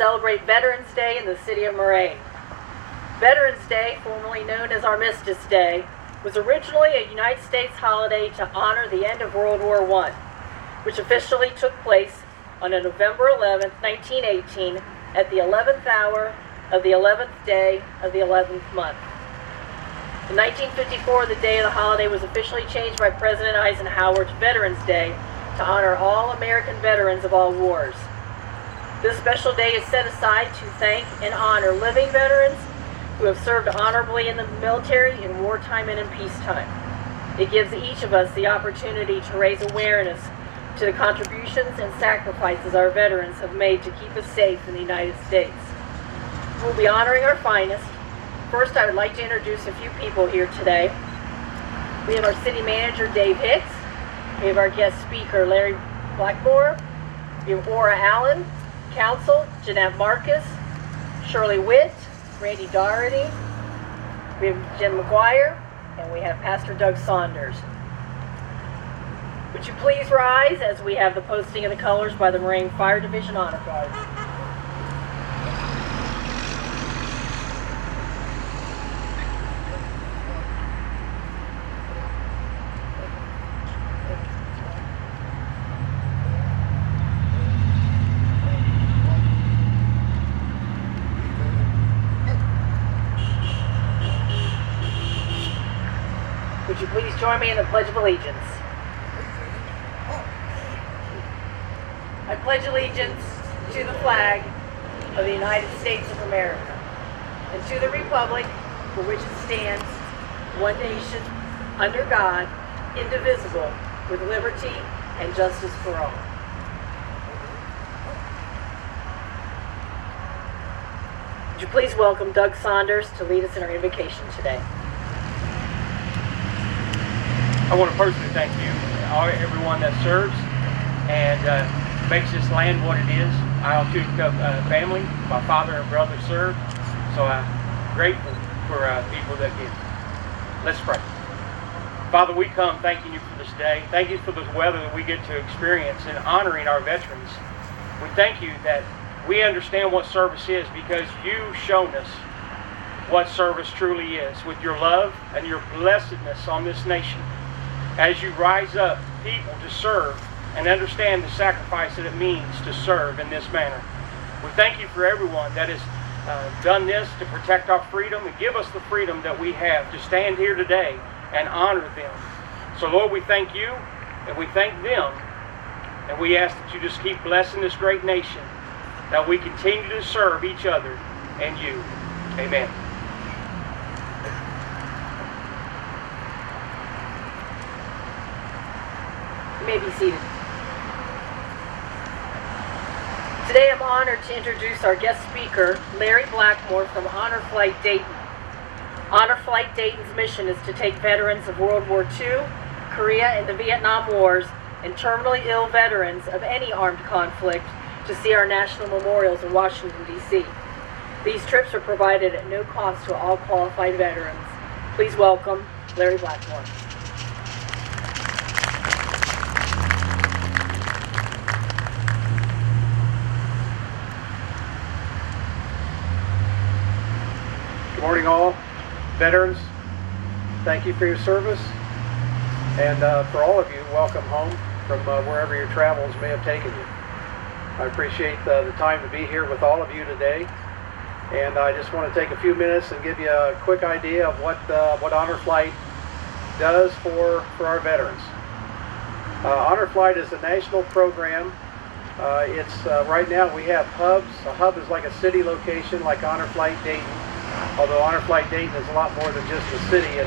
celebrate Veterans Day in the City of Moraine. Veterans Day, formerly known as Armistice Day, was originally a United States holiday to honor the end of World War I, which officially took place on November 11, 1918, at the 11th hour of the 11th day of the 11th month. In 1954, the day of the holiday was officially changed by President Eisenhower to Veterans Day to honor all American veterans of all wars. This special day is set aside to thank and honor living veterans who have served honorably in the military in wartime and in peacetime. It gives each of us the opportunity to raise awareness to the contributions and sacrifices our veterans have made to keep us safe in the United States. We'll be honoring our finest. First, I would like to introduce a few people here today. We have our city manager, Dave Hicks. We have our guest speaker, Larry Blackmore. We have Aura Allen, Council, Jeanette Marcus, Shirley Witt, Randy Doherty. We have Jim McGuire, and we have Pastor Doug Saunders. Would you please rise as we have the posting of the colors by the Moraine Fire Division Honor Guard. Would you please join me in the Pledge of Allegiance? I pledge allegiance to the flag of the United States of America and to the republic for which it stands, one nation, under God, indivisible, with liberty and justice for all. Would you please welcome Doug Saunders to lead us in our invocation today? I want to personally thank you, everyone that serves and makes this land what it is. I too have family. My father and brother served, so I'm grateful for people that give. Let's pray. Father, we come thanking you for this day. Thank you for this weather that we get to experience and honoring our veterans. We thank you that we understand what service is because you've shown us what service truly is with your love and your blessedness on this nation. As you rise up people to serve and understand the sacrifice that it means to serve in this manner. We thank you for everyone that has done this to protect our freedom and give us the freedom that we have to stand here today and honor them. So Lord, we thank you and we thank them, and we ask that you just keep blessing this great nation, that we continue to serve each other and you. Amen. You may be seated. Today I'm honored to introduce our guest speaker, Larry Blackmore from Honor Flight Dayton. Honor Flight Dayton's mission is to take veterans of World War II, Korea, and the Vietnam Wars, and terminally ill veterans of any armed conflict to see our national memorials in Washington, D.C. These trips are provided at no cost to all qualified veterans. Please welcome Larry Blackmore. Good morning all. Veterans, thank you for your service, and for all of you, welcome home from wherever your travels may have taken you. I appreciate the time to be here with all of you today, and I just want to take a few minutes and give you a quick idea of what Honor Flight does for our veterans. Honor Flight is a national program. Right now we have hubs. A hub is like a city location like Honor Flight Dayton. Although Honor Flight Dayton is a lot more than just the city, it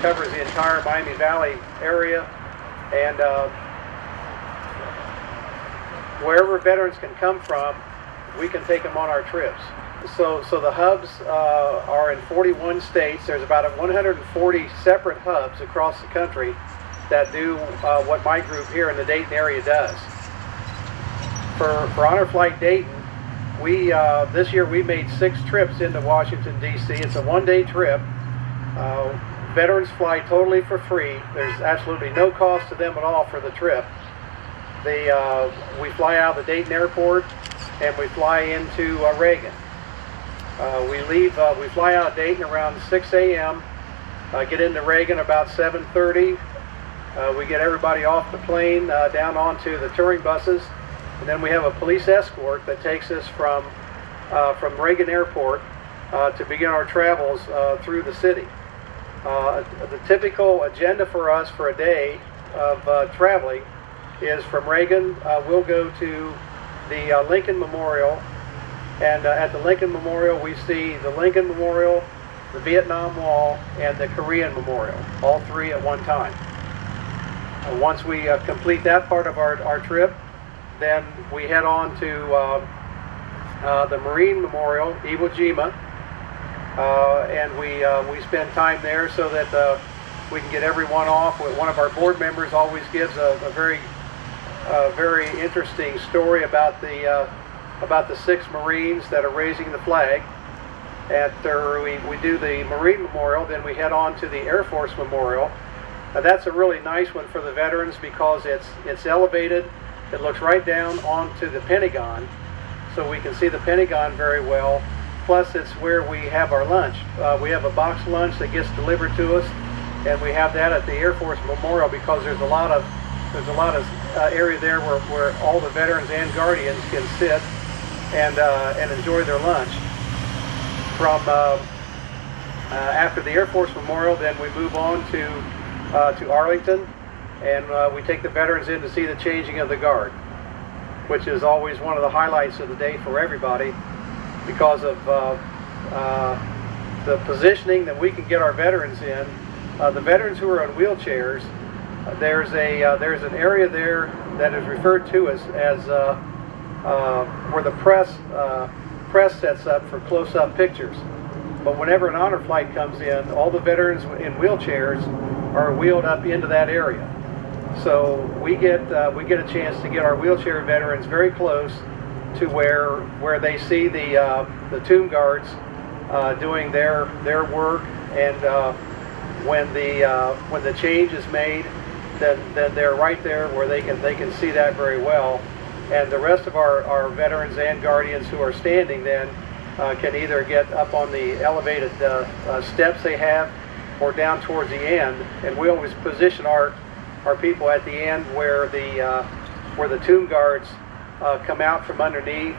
covers the entire Miami Valley area, and wherever veterans can come from, we can take them on our trips. So the hubs are in 41 states. There's about 140 separate hubs across the country that do what my group here in the Dayton area does. For Honor Flight Dayton, this year we made 6 trips into Washington, D.C. It's a one-day trip. Veterans fly totally for free. There's absolutely no cost to them at all for the trip. We fly out of the Dayton airport. and we fly into Reagan. We fly out of Dayton around 6 a.m., get into Reagan about 7:30. We get everybody off the plane down onto the touring buses, and then we have a police escort that takes us from Reagan Airport to begin our travels through the city. The typical agenda for us for a day of traveling is from Reagan, we'll go to the Lincoln Memorial, and at the Lincoln Memorial we see the Lincoln Memorial, the Vietnam Wall, and the Korean Memorial, all three at one time. Once we complete that part of our trip, then we head on to the Marine Memorial, Iwo Jima, and we spend time there so that we can get everyone off. One of our board members always gives a very interesting story about the 6 Marines that are raising the flag. After we do the Marine Memorial, then we head on to the Air Force Memorial. That's a really nice one for the veterans because it's elevated. It looks right down onto the Pentagon, so we can see the Pentagon very well. Plus, it's where we have our lunch. We have a box lunch that gets delivered to us, and we have that at the Air Force Memorial because there's a lot of area there where all the veterans and guardians can sit and enjoy their lunch. From after the Air Force Memorial, then we move on to Arlington, and we take the veterans in to see the changing of the guard, which is always one of the highlights of the day for everybody because of the positioning that we can get our veterans in. The veterans who are in wheelchairs, there's an area there that is referred to as where the press sets up for close-up pictures. But whenever an honor flight comes in, all the veterans in wheelchairs are wheeled up into that area. So we get a chance to get our wheelchair veterans very close to where they see the tomb guards doing their work, and when the change is made, then they're right there where they can see that very well. And the rest of our veterans and guardians who are standing then can either get up on the elevated steps they have or down towards the end. And we always position our people at the end where the tomb guards come out from underneath,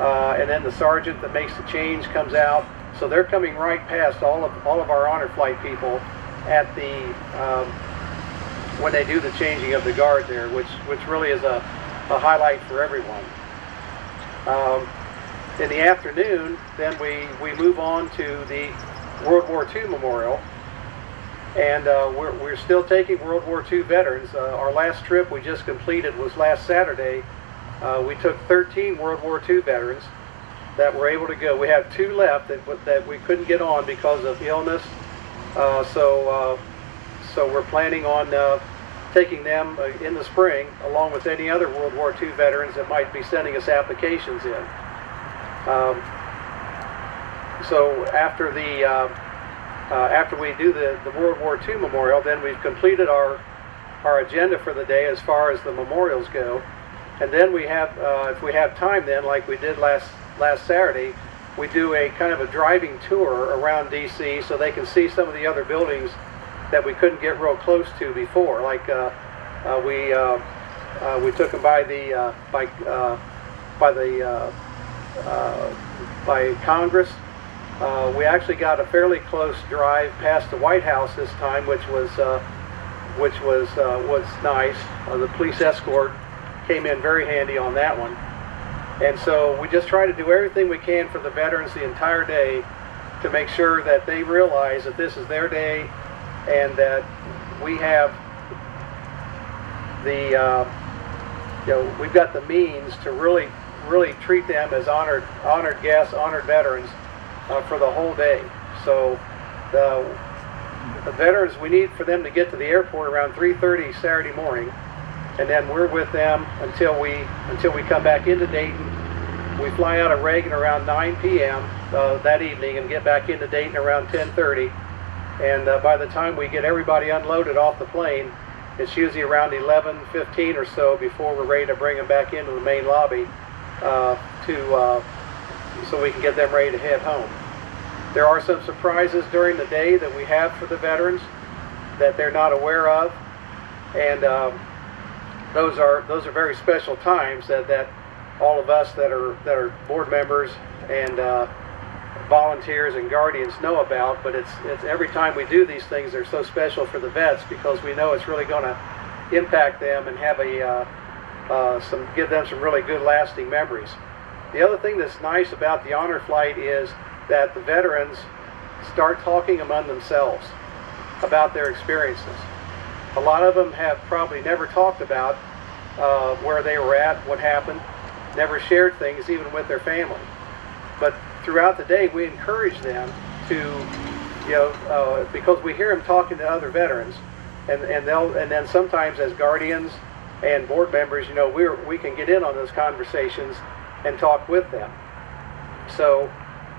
and then the sergeant that makes the change comes out. So they're coming right past all of our honor flight people at the when they do the changing of the guard there, which really is a highlight for everyone. In the afternoon, then we move on to the World War II Memorial, and we're still taking World War II veterans. Our last trip we just completed was last Saturday. We took 13 World War II veterans that were able to go. We have 2 left that we couldn't get on because of illness. So we're planning on taking them in the spring, along with any other World War II veterans that might be sending us applications in. So after we do the World War II Memorial, then we've completed our agenda for the day as far as the memorials go. And then we have, if we have time then, like we did last Saturday, we do a kind of a driving tour around D.C. so they can see some of the other buildings that we couldn't get real close to before. Like we took them by Congress. We actually got a fairly close drive past the White House this time, which was nice. The police escort came in very handy on that one. And so we just try to do everything we can for the veterans the entire day to make sure that they realize that this is their day and that we have we've got the means to really treat them as honored guests, honored veterans for the whole day. So the veterans, we need for them to get to the airport around 3:30 Saturday morning, and then we're with them until we come back into Dayton. We fly out of Reagan around 9 p.m. That evening and get back into Dayton around 10:30. And by the time we get everybody unloaded off the plane, it's usually around 11:15 or so before we're ready to bring them back into the main lobby. so we can get them ready to head home. There are some surprises during the day that we have for the veterans that they're not aware of, and those are very special times that all of us that are board members and volunteers and guardians know about. But it's every time we do these things, they're so special for the vets because we know it's really going to impact them and have give them some really good lasting memories. The other thing that's nice about the honor flight is that the veterans start talking among themselves about their experiences. A lot of them have probably never talked about where they were at, what happened, never shared things even with their family. But throughout the day, we encourage them to, because we hear them talking to other veterans, and then sometimes as guardians and board members, we can get in on those conversations and talk with them. So,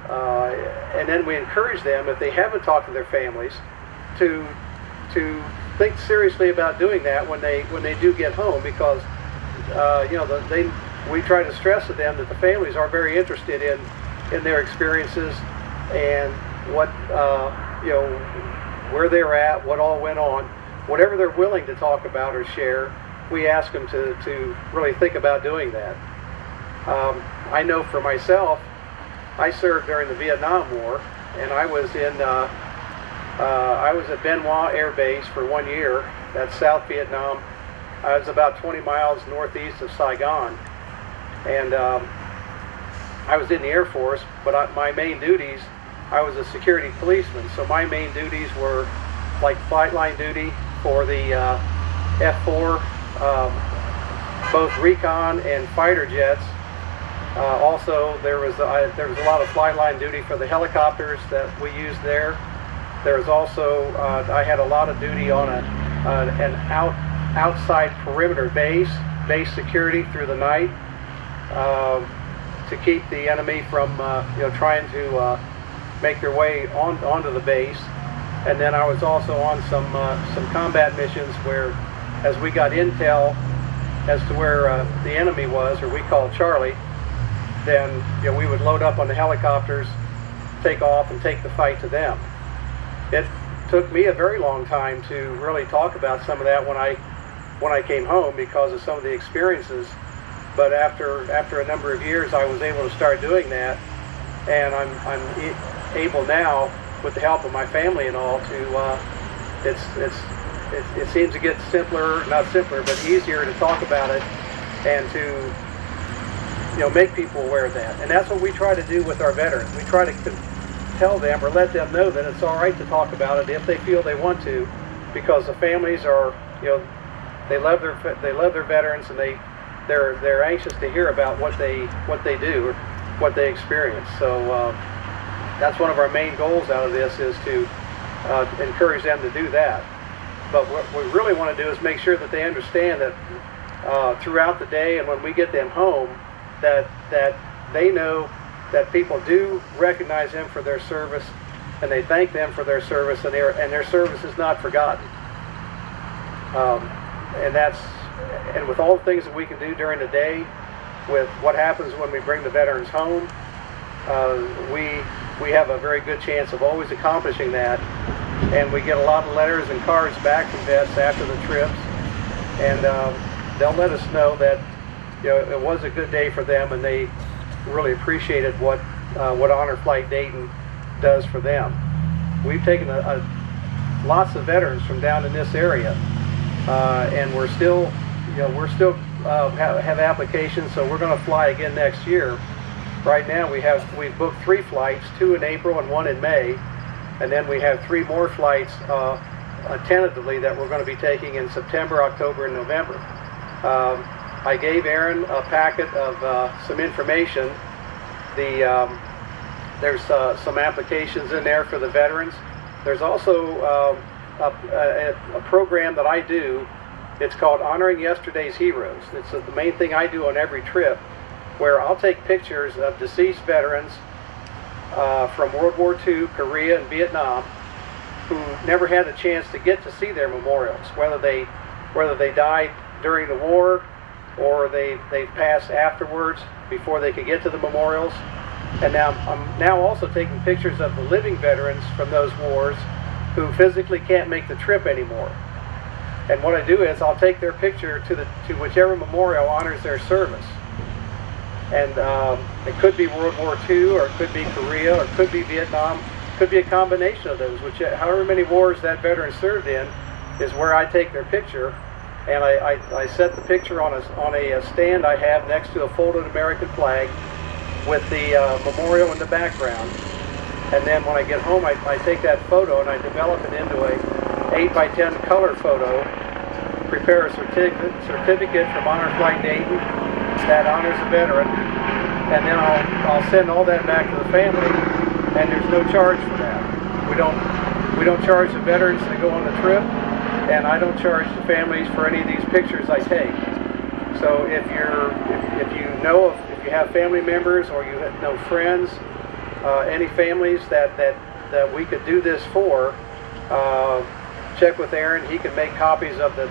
and then we encourage them, if they haven't talked to their families, to think seriously about doing that when they do get home, because we try to stress to them that the families are very interested in their experiences and what where they're at, what all went on, whatever they're willing to talk about or share. We ask them to really think about doing that. I know for myself, I served during the Vietnam War, and I was at Ben Hoa Air Base for 1 year. That's South Vietnam. I was about 20 miles northeast of Saigon, and I was in the Air Force, but my main duties, I was a security policeman, so my main duties were like flight line duty for the F-4, both recon and fighter jets. Also, there was a lot of flight line duty for the helicopters that we used there. There was also, I had a lot of duty on an outside perimeter base security through the night to keep the enemy from trying to make their way onto the base. And then I was also on some combat missions where, as we got intel as to where the enemy was, or we called Charlie, then we would load up on the helicopters, take off, and take the fight to them. It took me a very long time to really talk about some of that when I came home because of some of the experiences. But after a number of years, I was able to start doing that, and I'm able now, with the help of my family and all, to it seems to get not simpler, but easier to talk about it and to make people aware of that. And that's what we try to do with our veterans. We try to tell them or let them know that it's all right to talk about it if they feel they want to, because the families are, they love their veterans, and they're anxious to hear about what they do or what they experience. So that's one of our main goals out of this, is to encourage them to do that. But what we really want to do is make sure that they understand that throughout the day and when we get them home, that they know that people do recognize them for their service, and they thank them for their service, and their service is not forgotten. And with all the things that we can do during the day, with what happens when we bring the veterans home, we have a very good chance of always accomplishing that. And we get a lot of letters and cards back from vets after the trips, and they'll let us know that it was a good day for them, and they really appreciated what Honor Flight Dayton does for them. We've taken lots of veterans from down in this area, and we're still have applications, so we're going to fly again next year. Right now we've booked 3 flights, 2 in April and 1 in May, and then we have 3 more flights tentatively that we're going to be taking in September, October, and November. I gave Aaron a packet of some information. There's some applications in there for the veterans. There's also a program that I do. It's called Honoring Yesterday's Heroes. It's the main thing I do on every trip, where I'll take pictures of deceased veterans from World War II, Korea, and Vietnam, who never had a chance to get to see their memorials, whether they died during the war or they passed afterwards. before they could get to the memorials. And now I'm now also taking pictures of the living veterans from those wars who physically can't make the trip anymore. And what I do is I'll take their picture to whichever memorial honors their service. And it could be World War II, or it could be Korea, or it could be Vietnam. It could be a combination of those. However many wars that veteran served in is where I take their picture, and I set the picture on a stand I have next to a folded American flag with the memorial in the background. And then when I get home, I take that photo and I develop it into a 8x10 color photo, prepare a certificate from Honor Flight Dayton that honors a veteran, and then I'll send all that back to the family, and there's no charge for that. We don't charge the veterans to go on the trip, and I don't charge the families for any of these pictures I take. So if you have family members, or you know friends, any families that we could do this for, check with Aaron. He can make copies of the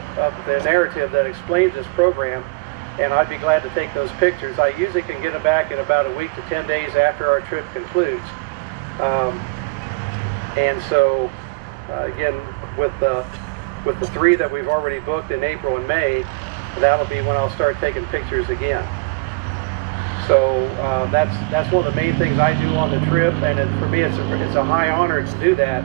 narrative that explains this program, and I'd be glad to take those pictures. I usually can get them back in about a week to 10 days after our trip concludes. And so again, with the 3 that we've already booked in April and May, that'll be when I'll start taking pictures again. So that's one of the main things I do on the trip, and for me it's a high honor to do that.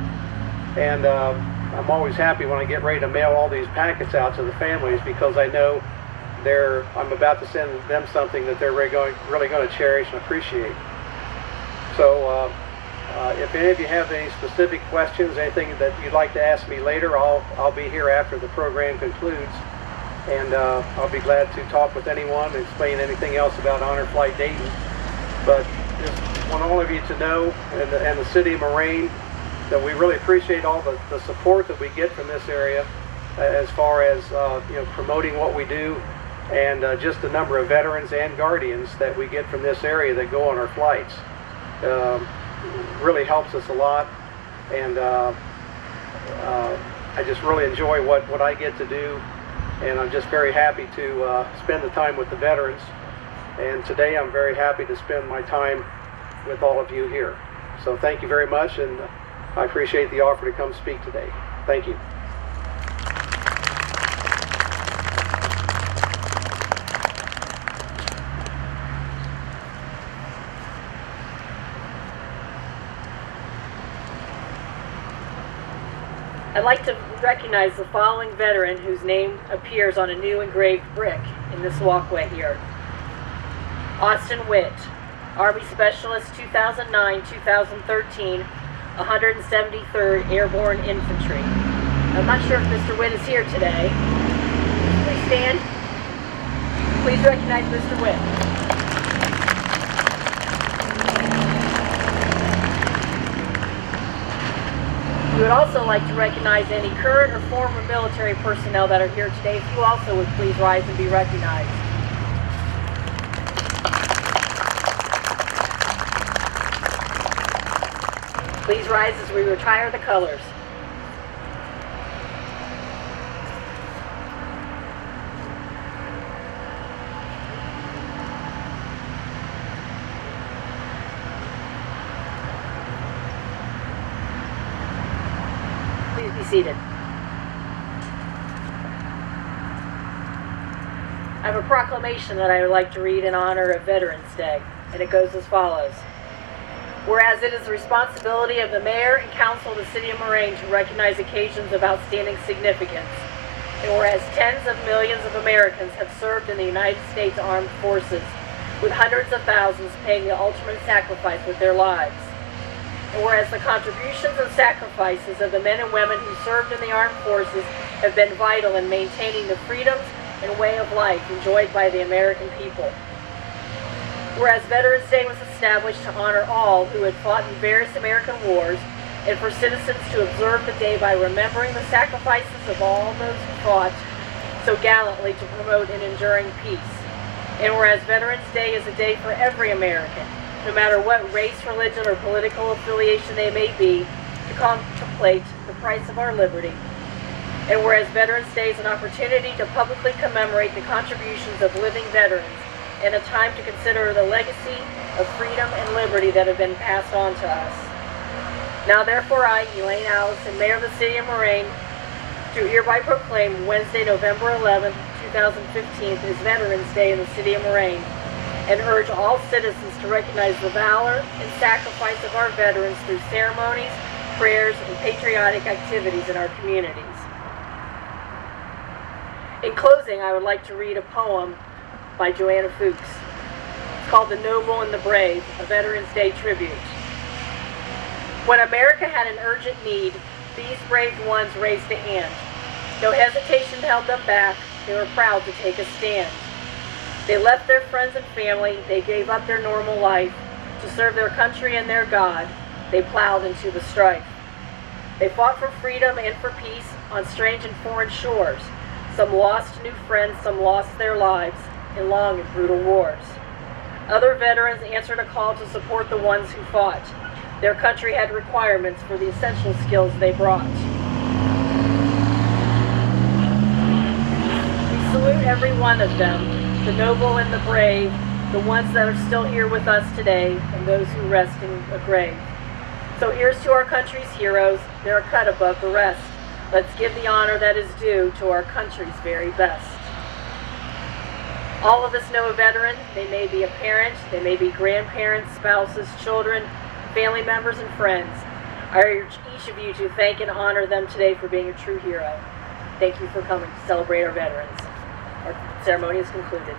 And I'm always happy when I get ready to mail all these packets out to the families, because I know I'm about to send them something that they're really going to cherish and appreciate. So if any of you have any specific questions, anything that you'd like to ask me later, I'll be here after the program concludes, and I'll be glad to talk with anyone and explain anything else about Honor Flight Dayton. But just want all of you to know, and the City of Moraine, that we really appreciate all the support that we get from this area, as far as promoting what we do, and just the number of veterans and guardians that we get from this area that go on our flights. Really helps us a lot, and I just really enjoy what I get to do, and I'm just very happy to spend the time with the veterans. And today I'm very happy to spend my time with all of you here. So thank you very much, and I appreciate the offer to come speak today. Thank you. I'd like to recognize the following veteran whose name appears on a new engraved brick in this walkway here. Austin Witt, Army Specialist 2009-2013, 173rd Airborne Infantry. I'm not sure if Mr. Witt is here today. Please stand. Please recognize Mr. Witt. We would also like to recognize any current or former military personnel that are here today. If you also would please rise and be recognized. Please rise as we retire the colors. Please be seated. I have a proclamation that I would like to read in honor of Veterans Day, and it goes as follows. Whereas it is the responsibility of the Mayor and Council of the City of Moraine to recognize occasions of outstanding significance, and whereas tens of millions of Americans have served in the United States Armed Forces, with hundreds of thousands paying the ultimate sacrifice with their lives, and whereas the contributions and sacrifices of the men and women who served in the armed forces have been vital in maintaining the freedoms and way of life enjoyed by the American people. Whereas Veterans Day was established to honor all who had fought in various American wars, and for citizens to observe the day by remembering the sacrifices of all those who fought so gallantly to promote an enduring peace. And whereas Veterans Day is a day for every American, no matter what race, religion, or political affiliation they may be, to contemplate the price of our liberty. And whereas Veterans Day is an opportunity to publicly commemorate the contributions of living veterans and a time to consider the legacy of freedom and liberty that have been passed on to us. Now therefore I, Elaine Allison, Mayor of the City of Moraine, do hereby proclaim Wednesday, November 11th, 2015 is Veterans Day in the City of Moraine, and urge all citizens to recognize the valor and sacrifice of our veterans through ceremonies, prayers, and patriotic activities in our communities. In closing, I would like to read a poem by Joanna Fuchs. It's called The Noble and the Brave, a Veterans Day tribute. When America had an urgent need, these brave ones raised a hand. No hesitation held them back. They were proud to take a stand. They left their friends and family. They gave up their normal life to serve their country and their God. They plowed into the strife. They fought for freedom and for peace on strange and foreign shores. Some lost new friends, some lost their lives in long and brutal wars. Other veterans answered a call to support the ones who fought. Their country had requirements for the essential skills they brought. We salute every one of them, the noble and the brave, the ones that are still here with us today, and those who rest in a grave. So here's to our country's heroes. They're a cut above the rest. Let's give the honor that is due to our country's very best. All of us know a veteran. They may be a parent, they may be grandparents, spouses, children, family members, and friends. I urge each of you to thank and honor them today for being a true hero. Thank you for coming to celebrate our veterans. Our ceremony is concluded.